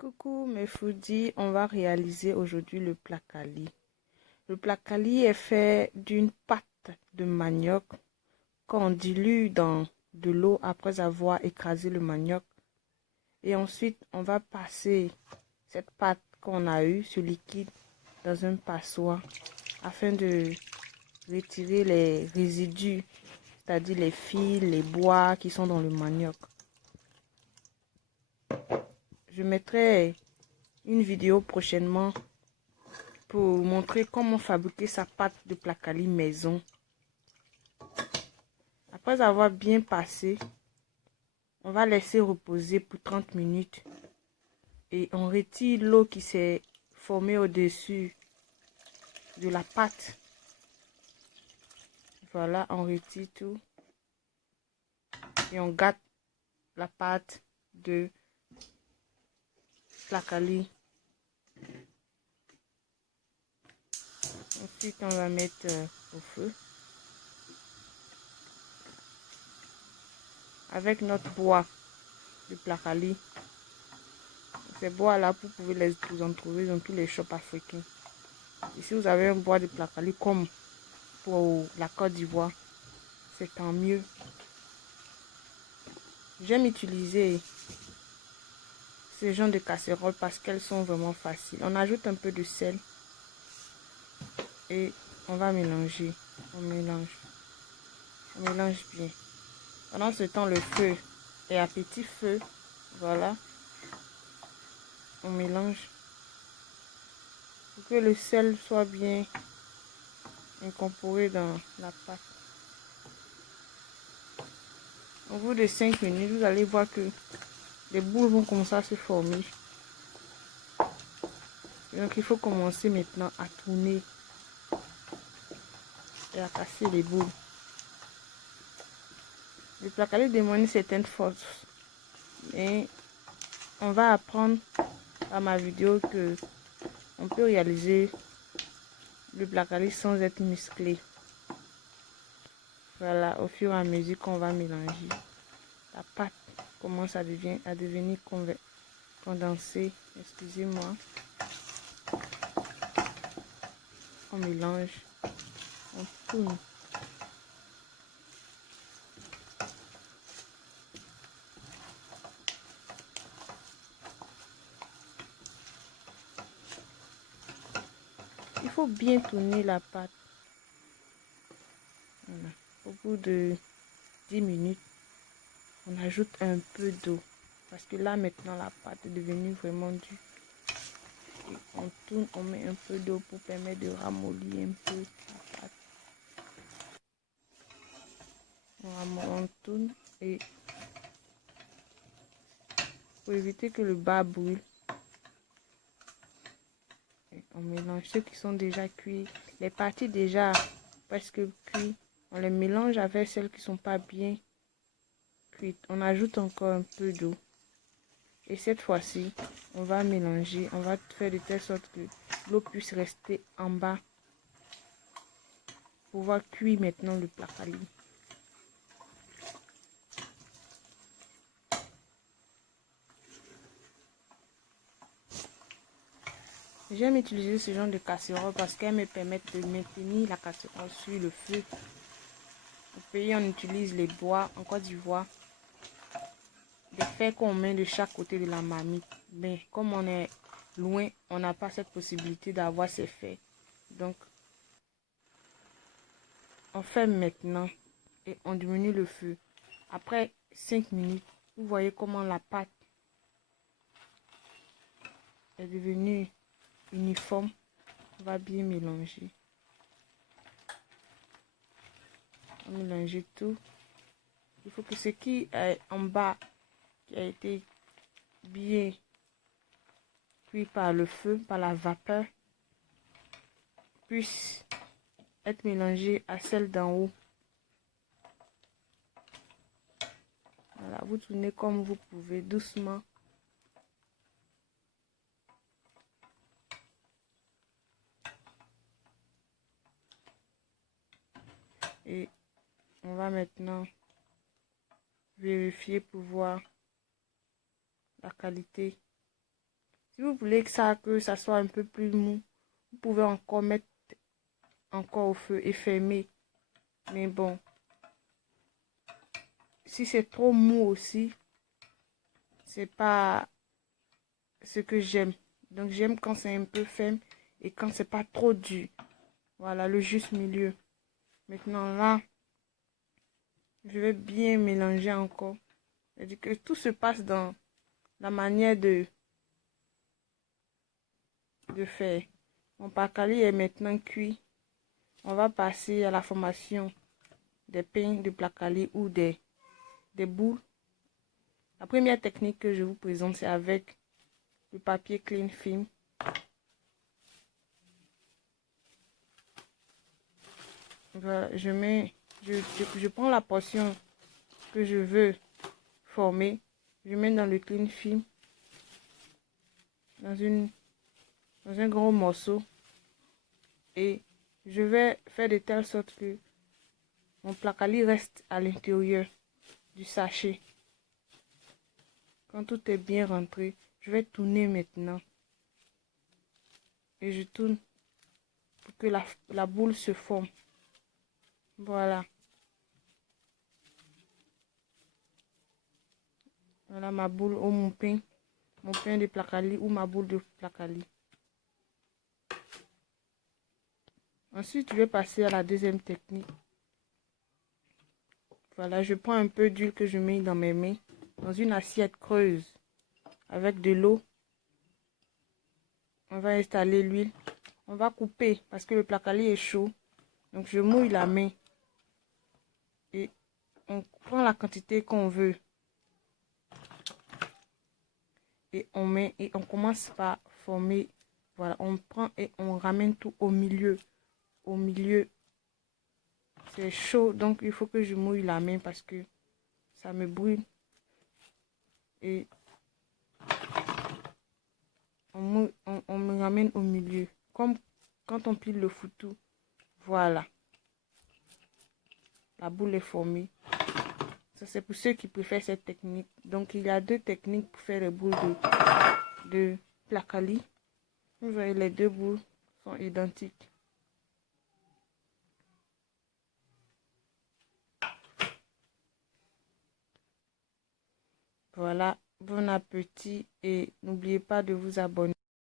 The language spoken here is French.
Coucou mes foodies, on va réaliser aujourd'hui le placali. Le placali est fait d'une pâte de manioc qu'on dilue dans de l'eau après avoir écrasé le manioc. Et ensuite, on va passer cette pâte qu'on a eue, ce liquide, dans un passoire afin de retirer les résidus, c'est-à-dire les fils, les bois qui sont dans le manioc. Je mettrai une vidéo prochainement pour montrer comment fabriquer sa pâte de placali maison. Après avoir bien passé, on va laisser reposer pour 30 minutes et on retire l'eau qui s'est formée au-dessus de la pâte. Voilà, on retire tout et on gâte la pâte de placali. Ensuite, on va mettre au feu avec notre bois de placali. Ces bois-là, vous pouvez vous en trouver dans tous les shops africains. Ici, vous avez un bois de placali comme pour la Côte d'Ivoire. C'est tant mieux. J'aime utiliser ce genre de casseroles parce qu'elles sont vraiment faciles. On ajoute un peu de sel et on va mélanger. On mélange bien. Pendant ce temps, le feu est à petit feu. Voilà. On mélange pour que le sel soit bien incorporé dans la pâte. Au bout de 5 minutes, vous allez voir que les boules vont commencer à se former. Donc il faut commencer maintenant à tourner et à casser les boules. Le placali demande une certaine force. Et on va apprendre à ma vidéo que on peut réaliser le placali sans être musclé. Voilà, au fur et à mesure qu'on va mélanger, la pâte commence à devenir condensée. Excusez-moi. On mélange, on tourne. Il faut bien tourner la pâte. Voilà. Au bout de 10 minutes, on ajoute un peu d'eau. Parce que là, maintenant, la pâte est devenue vraiment dure. Et on tourne, on met un peu d'eau pour permettre de ramollir un peu la pâte. On tourne et pour éviter que le bas brûle, on mélange ceux qui sont déjà cuits. Les parties déjà presque cuites, on les mélange avec celles qui ne sont pas bien cuites. On ajoute encore un peu d'eau. Et cette fois-ci, on va mélanger, on va faire de telle sorte que l'eau puisse rester en bas pour pouvoir cuire maintenant le placali. J'aime utiliser ce genre de casserole parce qu'elles me permettent de maintenir la casserole sur le feu. Au pays, on utilise les bois en Côte d'Ivoire. Des fers qu'on met de chaque côté de la marmite. Mais comme on est loin, on n'a pas cette possibilité d'avoir ces fers. Donc, on fait maintenant et on diminue le feu. Après 5 minutes, vous voyez comment la pâte est devenue uniforme. On va bien mélanger. On va mélanger tout. Il faut que ce qui est en bas, qui a été bien cuit par le feu, par la vapeur, puisse être mélangé à celle d'en haut. Voilà, vous tournez comme vous pouvez, doucement. Et on va maintenant vérifier pour voir la qualité Si vous voulez que ça soit un peu plus mou, vous pouvez encore mettre encore au feu et fermer. Mais bon, si c'est trop mou aussi, c'est pas ce que j'aime. Donc j'aime quand c'est un peu ferme et quand c'est pas trop dur. Voilà, le juste milieu. Maintenant là, je vais bien mélanger encore. C'est-à-dire que tout se passe dans la manière de faire. Mon placali est maintenant cuit. On va passer à la formation des pains de placali ou des boules. La première technique que je vous présente, c'est avec le papier cling film. Voilà, je prends la portion que je veux former. Je mets dans le cling film, dans un gros morceau. Et je vais faire de telle sorte que mon placali reste à l'intérieur du sachet. Quand tout est bien rentré, je vais tourner maintenant. Et je tourne pour que la boule se forme. Voilà. Voilà ma boule ou mon pain de placali ou ma boule de placali. Ensuite, je vais passer à la deuxième technique. Voilà, je prends un peu d'huile que je mets dans mes mains, dans une assiette creuse, avec de l'eau. On va installer l'huile. On va couper parce que le placali est chaud. Donc, je mouille la main. Et on prend la quantité qu'on veut. Et on met et on commence par former. Voilà, on prend et on ramène tout au milieu. Au milieu, c'est chaud, donc il faut que je mouille la main parce que ça me brûle. Et on me ramène au milieu, comme quand on pile le foutou. Voilà, la boule est formée. Ça, c'est pour ceux qui préfèrent cette technique. Donc, il y a deux techniques pour faire les boules de placali. Vous voyez, les deux boules sont identiques. Voilà, bon appétit et n'oubliez pas de vous abonner.